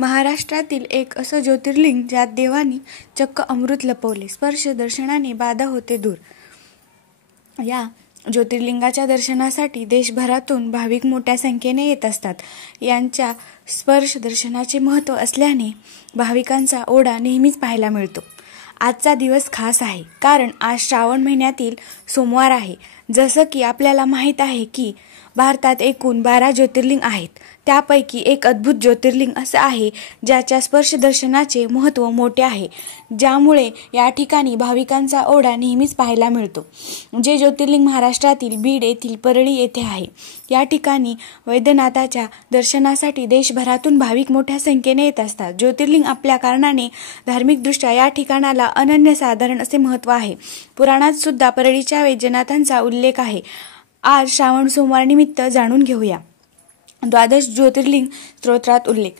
महाराष्ट्रातील एक असं ज्योतिर्लिंग ज्यात देवानी चक्क अमृत लपवले. स्पर्श दर्शनाने बाधा होते दूर. या ज्योतिर्लिंगाच्या दर्शनासाठी देशभरातून भाविक मोठ्या संख्येने येत असतात. यांच्या स्पर्श दर्शनाचे महत्त्व असल्याने भाविकांचा ओढा नेहमीच पाहायला मिळतो. आजचा दिवस खास आहे कारण आज श्रावण महिन्यातील सोमवार आहे. जसं की आपल्याला माहीत आहे की भारतात एकूण 12 ज्योतिर्लिंग आहेत. त्यापैकी एक अद्भुत ज्योतिर्लिंग असं आहे ज्याच्या स्पर्श दर्शनाचे महत्त्व मोठे आहे, ज्यामुळे या ठिकाणी भाविकांचा ओढा नेहमीच पाहायला मिळतो. जे ज्योतिर्लिंग महाराष्ट्रातील बीड येथील परळी येथे आहे. या ठिकाणी वैद्यनाथाच्या दर्शनासाठी देशभरातून भाविक मोठ्या संख्येने येत असतात. ज्योतिर्लिंग आपल्या कारणाने धार्मिकदृष्ट्या या ठिकाणाला अनन्यसाधारण असे महत्त्व आहे. पुराणात सुद्धा परळीच्या वैद्यनाथांचा उल्लेख आहे. आज श्रावण सोमवार निमित्त जाणून घेऊया 12 ज्योतिर्लिंग स्तोत्रात उल्लेख.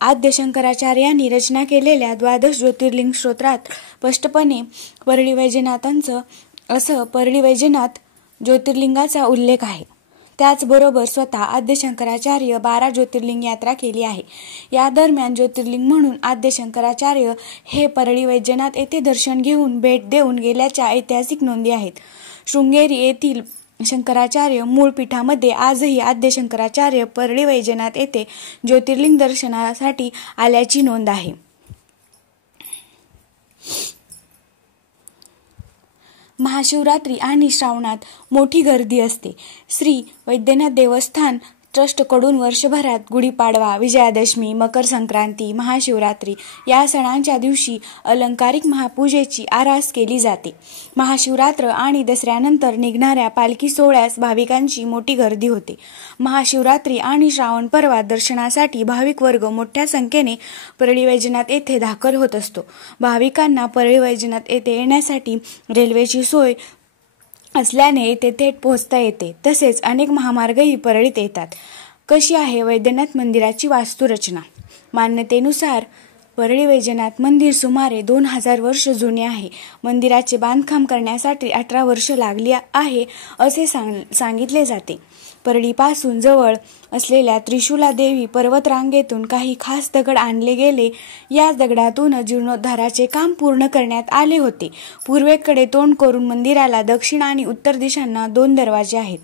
आद्य शंकराचार्यांनी रचना केलेल्या 12 ज्योतिर्लिंग स्तोत्रात स्पष्टपणे परळी वैजनाथांचं असं परळी वैजनाथ ज्योतिर्लिंगाचा उल्लेख आहे. त्याचबरोबर स्वतः आद्य शंकराचार्य 12 ज्योतिर्लिंग यात्रा केली आहे. या दरम्यान ज्योतिर्लिंग म्हणून आद्य शंकराचार्य हे परळी वैजनाथ येथे दर्शन घेऊन भेट देऊन गेल्याच्या ऐतिहासिक नोंदी आहेत. शृंगेरी येथील शंकराचार्य मूळ पीठामध्ये आजही आद्य शंकराचार्य परळी वैजनाथ येथे ज्योतिर्लिंग दर्शनासाठी आल्याची नोंद आहे. महाशिवरात्री आणि श्रावणात मोठी गर्दी असते. श्री वैद्यनाथ देवस्थान ट्रस्टकडून वर्षभरात गुढीपाडवा, विजयादशमी, मकर संक्रांती, महाशिवरात्री या सणांच्या दिवशी अलंकारिक महापूजेची आरास केली जाते. महाशिवरात्र आणि दसऱ्यानंतर निघणाऱ्या पालखी सोहळ्यास भाविकांची मोठी गर्दी होते. महाशिवरात्री आणि श्रावण पर्वात दर्शनासाठी भाविक वर्ग मोठ्या संख्येने परळी वैजनाथ येथे दाखल होत असतो. भाविकांना परळी वैजनाथ येथे येण्यासाठी रेल्वेची सोय असल्याने येथे थेट पोहोचता येते. तसेच अनेक महामार्गही परळीत येतात. कशी आहे वैद्यनाथ मंदिराची वास्तुरचना? मान्यतेनुसार परळी वैजनाथ मंदिर सुमारे 2000 वर्ष जुने आहे. मंदिराचे बांधकाम करण्यासाठी 18 वर्ष लागली आहे असे सांगितले जाते. परळीपासून जवळ असलेल्या त्रिशूला देवी पर्वतरांगेतून काही खास दगड आणले गेले. या दगडातून जीर्णोद्धाराचे काम पूर्ण करण्यात आले होते. पूर्वेकडे तोंड करून मंदिराला दक्षिण आणि उत्तर दिशांना 2 दरवाजे आहेत.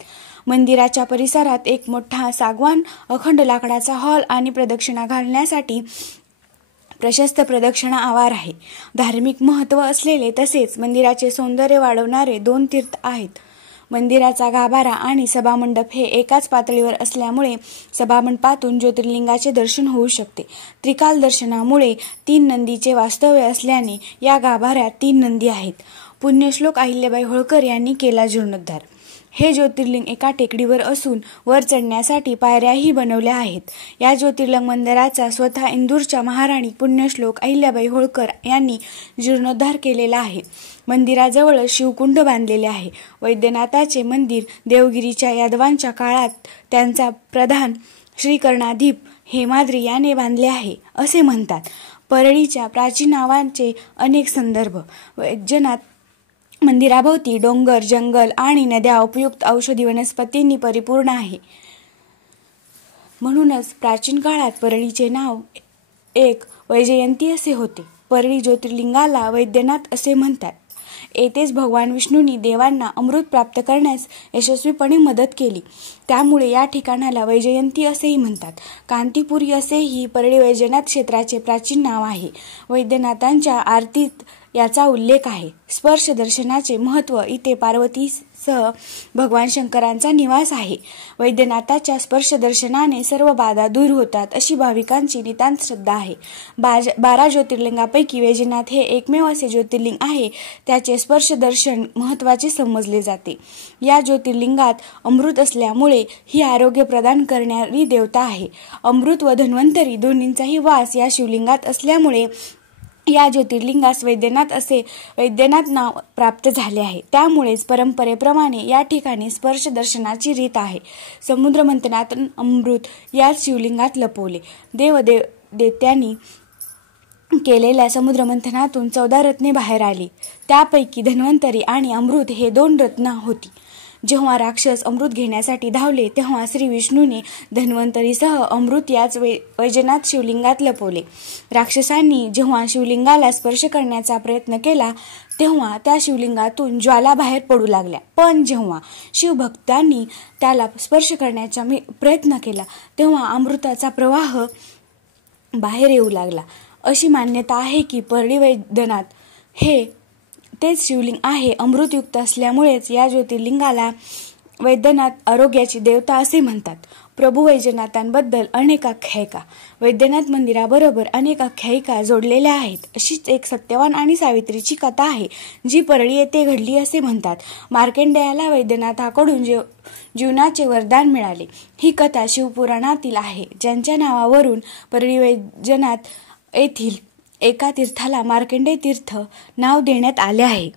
मंदिराच्या परिसरात एक मोठा सागवान अखंड लाकडाचा हॉल आणि प्रदक्षिणा घालण्यासाठी प्रशस्त प्रदक्षिणा आवार आहे. धार्मिक महत्त्व असलेले तसेच मंदिराचे सौंदर्य वाढवणारे 2 तीर्थ आहेत. मंदिराचा गाभारा आणि सभामंडप हे एकाच पातळीवर असल्यामुळे सभामंडपातून ज्योतिर्लिंगाचे दर्शन होऊ शकते. त्रिकाल दर्शनामुळे 3 नंदीचे वास्तव्य असल्याने या गाभाऱ्यात 3 नंदी आहेत. पुण्यश्लोक अहिल्याबाई होळकर यांनी केला जीर्णोद्धार. हे ज्योतिर्लिंग एका टेकडीवर असून वर चढण्यासाठी पायऱ्याही बनवल्या आहेत. या ज्योतिर्लिंग मंदिराचा स्वतः इंदूरच्या महाराणी पुण्यश्लोक अहिल्याबाई होळकर यांनी जीर्णोद्धार केलेला आहे. मंदिराजवळ शिवकुंड बांधलेले आहे. वैद्यनाथाचे मंदिर देवगिरीच्या यादवांच्या काळात त्यांचा प्रधान श्रीकर्णाधीप हेमाद्री याने बांधले आहे असे म्हणतात. परळीच्या प्राचीन नावांचे अनेक संदर्भ. वैजनाथ मंदिराभोवती डोंगर, जंगल आणि नद्या उपयुक्त औषधी वनस्पतींनी परिपूर्ण आहे. म्हणूनच प्राचीन काळात परळीचे नाव एक वैजयंती असे होते. परळी ज्योतिर्लिंगाला वैद्यनाथ असे म्हणतात. येथेच भगवान विष्णूंनी देवांना अमृत प्राप्त करण्यास यशस्वीपणे मदत केली. त्यामुळे या ठिकाणाला वैजयंती असेही म्हणतात. कांतीपुरी असेही परळी वैजनाथ क्षेत्राचे प्राचीन नाव आहे. वैद्यनाथांच्या आरतीत याचा उल्लेख आहे. स्पर्श दर्शनाचे महत्त्व. इथे पार्वतीसह भगवान शंकरांचा निवास आहे. वैद्यनाथाच्या स्पर्श दर्शनाने सर्व बाधा दूर होतात अशी भाविकांची नितांत श्रद्धा आहे. 12 ज्योतिर्लिंगापैकी वैजनाथ हे एकमेव असे ज्योतिर्लिंग आहे त्याचे स्पर्श दर्शन महत्त्वाचे समजले जाते. या ज्योतिर्लिंगात अमृत असल्यामुळे ही आरोग्य प्रदान करणारी देवता आहे. अमृत व धन्वंतरी दोन्हींचाही वास या शिवलिंगात असल्यामुळे या ज्योतिर्लिंगास वैद्यनाथ नाव प्राप्त झाले आहे. त्यामुळेच परंपरेप्रमाणे या ठिकाणी स्पर्श दर्शनाची रीत आहे. समुद्र मंथनातून अमृत याच शिवलिंगात लपवले. देवदेत्यांनी केलेल्या समुद्र मंथनातून 14 रत्ने बाहेर आली. त्यापैकी धन्वंतरी आणि अमृत हे 2 रत्न होती. जेव्हा राक्षस अमृत घेण्यासाठी धावले तेव्हा श्री विष्णूने धन्वंतरीसह अमृत याच वैजनाथ शिवलिंगात लपवले. राक्षसांनी जेव्हा शिवलिंगाला स्पर्श करण्याचा प्रयत्न केला तेव्हा त्या शिवलिंगातून ज्वाला बाहेर पडू लागल्या. पण जेव्हा शिवभक्तांनी त्याला स्पर्श करण्याचा प्रयत्न केला तेव्हा अमृताचा प्रवाह बाहेर येऊ लागला. अशी मान्यता आहे की परळी वैद्यनाथ हे तेच शिवलिंग आहे. अमृतयुक्त असल्यामुळेच या ज्योतिर्लिंगाला वैद्यनाथ आरोग्याची देवता असे म्हणतात. प्रभू वैजनाथांबद्दल अनेक आख्यायिका. वैद्यनाथ मंदिराबरोबर अनेक आख्यायिका जोडलेल्या आहेत. अशीच एक सत्यवान आणि सावित्रीची कथा आहे जी परळी येथे घडली असे म्हणतात. मार्कंडेयाला वैद्यनाथाकडून जीवनाचे वरदान मिळाले. ही कथा शिवपुराणातील आहे, ज्यांच्या नावावरून परळी वैजनाथ येथील एका तीर्थाला मार्कंडेय तीर्थ नाव देण्यात आले आहे.